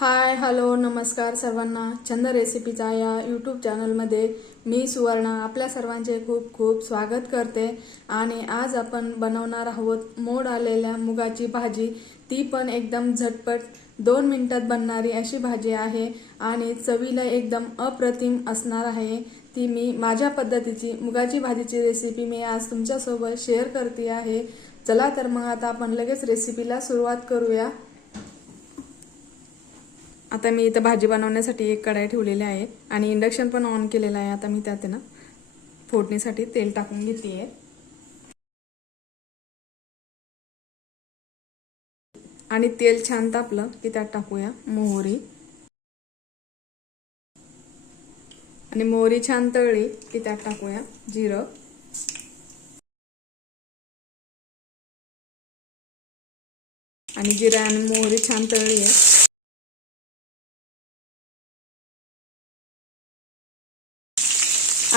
Hi hello नमस्कार सर्वांना. छंद रेसिपीचा या यूट्यूब चॅनलमध्ये मी सुवर्णा आपल्या सर्वांचे खूप खूप स्वागत करते. आणि आज आपण बनवणार आहोत मोड आलेल्या मुगाची भाजी. ती पण एकदम झटपट दोन मिनटात बनणारी अशी भाजी आहे आणि चवीला एकदम अप्रतिम असणार आहे. ती मी माझ्या पद्धतीची मुगाची भाजीची रेसिपी मी आज तुमच्यासोबत शेअर करते आहे. चला तर मग आता आपण लगेच रेसिपीला सुरुवात करूया. आता मी इथं भाजी बनवण्यासाठी एक कढाई ठेवलेली आहे आणि इंडक्शन पण ऑन केलेलं आहे. आता मी त्यात ना फोडणीसाठी तेल टाकून घेते आणि तेल छान तापलं की त्यात टाकूया मोहरी. आणि मोहरी छान तळली की त्यात टाकूया जिरं. आणि जिरा आणि मोहरी छान तळली आहे.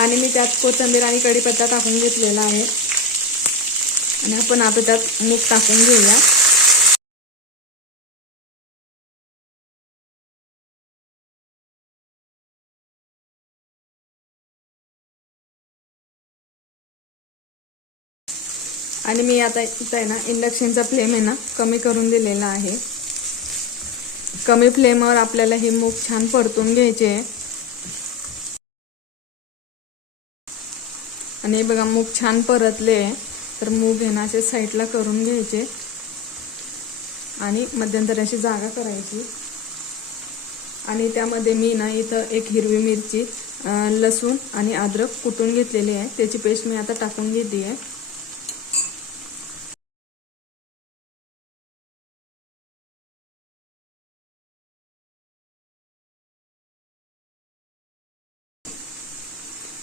आणि मी त्यात कोथिंबीर आणि कढीपत्ता टाकून घेतलेला आहे. आणि आपण आता त्यात मूग टाकून घेऊया. आणि मी आता इथं आहे ना इंडक्शनचा फ्लेम आहे ना कमी करून दिलेला आहे. कमी फ्लेमवर आपल्याला हे मूग छान परतून घ्यायचे आहे. आणि हे बघा मूग छान परतले तर मूग हे ना असे साईडला करून घ्यायचे. आणि मध्यंतरी अशी जागा करायची. आणि त्यामध्ये मी ना इथं एक हिरवी मिरची लसूण आणि अद्रक कुटून घेतलेली आहे. त्याची पेस्ट मी आता टाकून घेते आहे.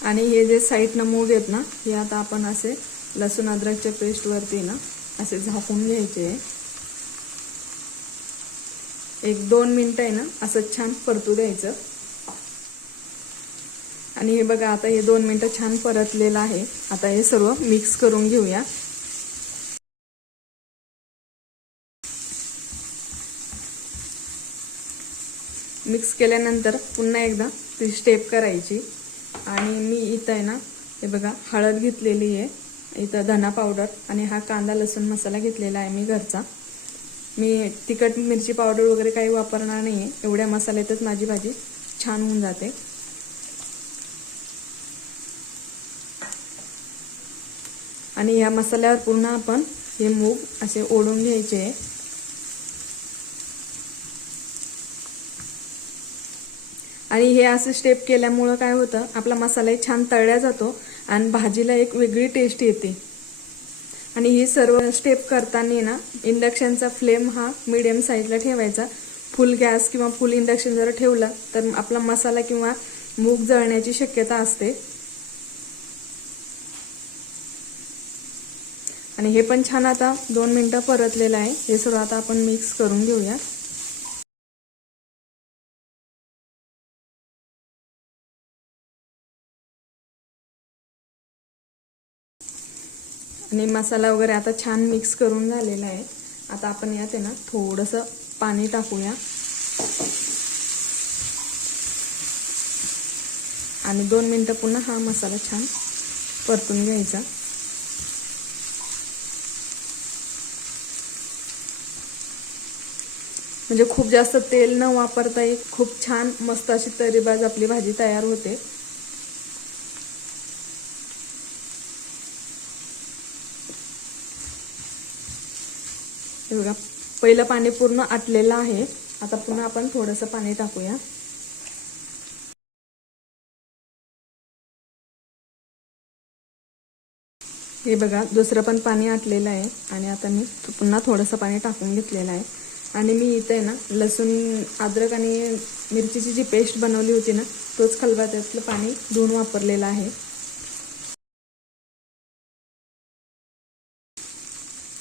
आणि हे जे साईडनं मूग आहेत ना हे आता आपण असे लसूण अद्रकच्या पेस्टवरती ना असे झाकून घ्यायचे. एक दोन मिनटं आहे ना असं छान परतू द्यायचं. आणि हे बघा आता हे दोन मिनटं छान परतलेलं आहे. आता हे सर्व मिक्स करून घेऊया. मिक्स केल्यानंतर पुन्हा एकदा ती स्टेप करायची. आणि मी इथं आहे ना हे बघा हळद घेतलेली आहे. इथं धना पावडर आणि हा कांदा लसूण मसाला घेतलेला आहे मी घरचा. मी तिखट मिरची पावडर वगैरे काही वापरणार नाही आहे एवढ्या मसाल्यातच माझी भाजी छान होऊन जाते. आणि या मसाल्यावर पुन्हा आपण हे मूग असे ओढून घ्यायचे आहे. आणि हे असं स्टेप केल्यामुळं काय होतं आपला मसालाही छान तळल्या जातो आणि भाजीला एक वेगळी टेस्ट येते. आणि ही सर्व स्टेप करताना ना इंडक्शनचा फ्लेम हा मिडियम साईजला ठेवायचा. फुल गॅस किंवा फुल इंडक्शन जर ठेवलं तर आपला मसाला किंवा मूग जळण्याची शक्यता असते. आणि हे पण छान आता दोन मिनटं परतलेलं आहे. हे सर्व आता आपण मिक्स करून घेऊया. आणि मसाला वगैरे आता छान मिक्स करून झालेला आहे. आता आपण यात आहे ना थोडंसं पाणी टाकूया. आणि दोन मिनटं पुन्हा हा मसाला छान परतून घ्यायचा. म्हणजे खूप जास्त तेल न वापरता खूप छान मस्त अशी तरीबाज आपली भाजी तयार होते. हे बघा पहिलं पाणी पूर्ण आटलेलं आहे. आता पुन्हा आपण थोडंसं पाणी टाकूया. हे बघा दुसरं पण पाणी आटलेलं आहे आणि आता मी पुन्हा थोडंसं पाणी टाकून घेतलेलं आहे. आणि मी इथं आहे ना लसूण अद्रक आणि मिरचीची जी पेस्ट बनवली होती ना तोच खलबत्यातलं पाणी धुवून वापरलेलं आहे.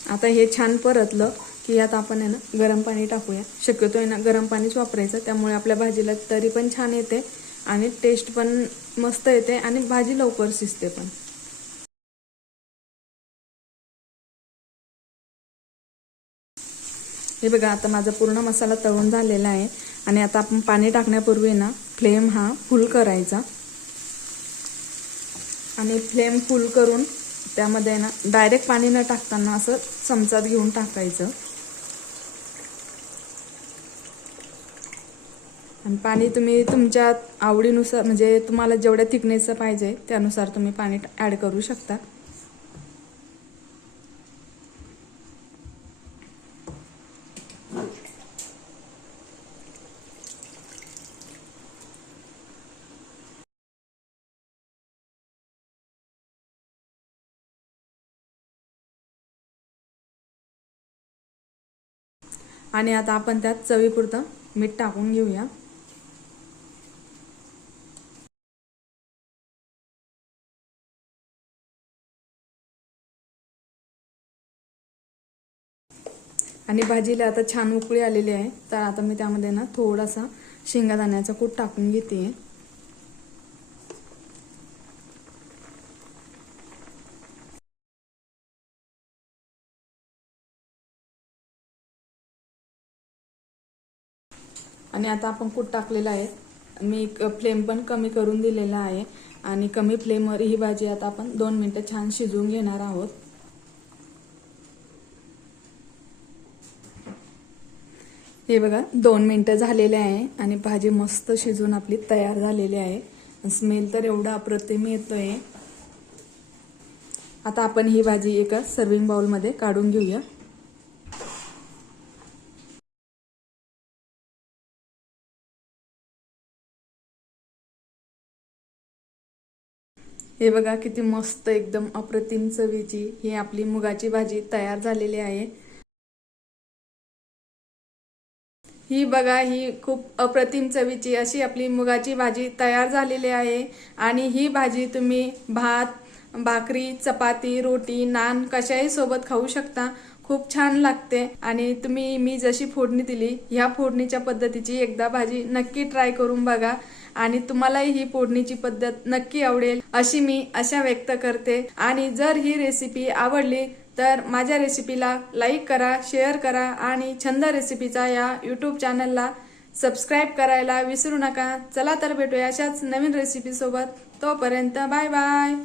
आता हे छान परतलं की यात आपण आहे ना गरम पाणी टाकूया. शक्यतो आहे ना गरम पाणीच वापरायचं त्यामुळे आपल्या भाजीला तरी पण छान येते आणि टेस्ट पण मस्त येते आणि भाजी लवकर शिजते पण. हे बघा आता माझा पूर्ण मसाला तळून झालेला आहे आणि आता आपण पाणी टाकण्यापूर्वी ना फ्लेम हा फुल करायचा. आणि फ्लेम फुल करून त्यामध्ये ना डायरेक्ट पाणी न टाकताना असं चमचात घेऊन टाकायचं. आणि पाणी तुम्ही तुमच्या आवडीनुसार म्हणजे तुम्हाला जेवढ्या थिकनेसचं पाहिजे त्यानुसार तुम्ही पाणी ॲड करू शकता. आणि आता आपण त्यात चवीपुरतं मीठ टाकून घेऊया. आणि भाजीला आता छान उकळी आलेली आहे. तर आता मी त्यामध्ये ना थोडासा शेंगादाण्याचा कूट टाकून घेते. आणि आता आपण कूट टाकलेला आहे. मी फ्लेम पण कमी करून दिलेला आहे. आणि कमी फ्लेमवर ही भाजी आता आपण दोन मिनटं छान शिजवून घेणार आहोत. हे बघा दोन मिनटं झालेले आहे आणि भाजी मस्त शिजून आपली तयार झालेली आहे. स्मेल तर एवढा अप्रतिम येतोय. आता आपण ही भाजी एका सर्विंग बाउलमध्ये काढून घेऊया. हे बघा किती मस्त एकदम अप्रतिम चवीची ही आपली मुगाची भाजी तयार झालेली आहे. ही बघा ही खूप अप्रतिम चवीची अशी आपली मुगाची भाजी तयार झालेली आहे. आणि ही भाजी तुम्ही भात भाकरी चपाती रोटी नान कशाही सोबत खाऊ शकता. खूप छान लागते. आणि तुम्ही मी जशी फोडणी दिली ह्या फोडणीच्या पद्धतीची एकदा भाजी नक्की ट्राय करून बघा. आणि तुम्हालाही ही फोडणीची पद्धत नक्की आवडेल अशी मी आशा व्यक्त करते. आणि जर ही रेसिपी आवडली तर माझ्या रेसिपीला लाईक करा शेअर करा आणि छंद रेसिपीचा या यूट्यूब चॅनलला सबस्क्राईब करायला विसरू नका. चला तर भेटूया अशाच नवीन रेसिपीसोबत तोपर्यंत बाय बाय